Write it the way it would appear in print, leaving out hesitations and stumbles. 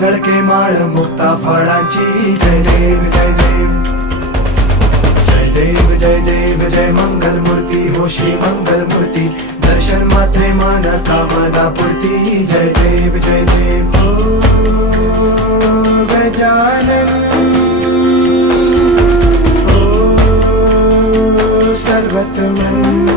झळके माळ मुक्ता फळांची जय देव जय देव जय देव जय देव जय मंगल मूर्ती होशी मंगल मूर्ती दर्शन मात्रे मन कामना पूर्ती जय देव जय देव ओ गजानन ओ सर्वतमन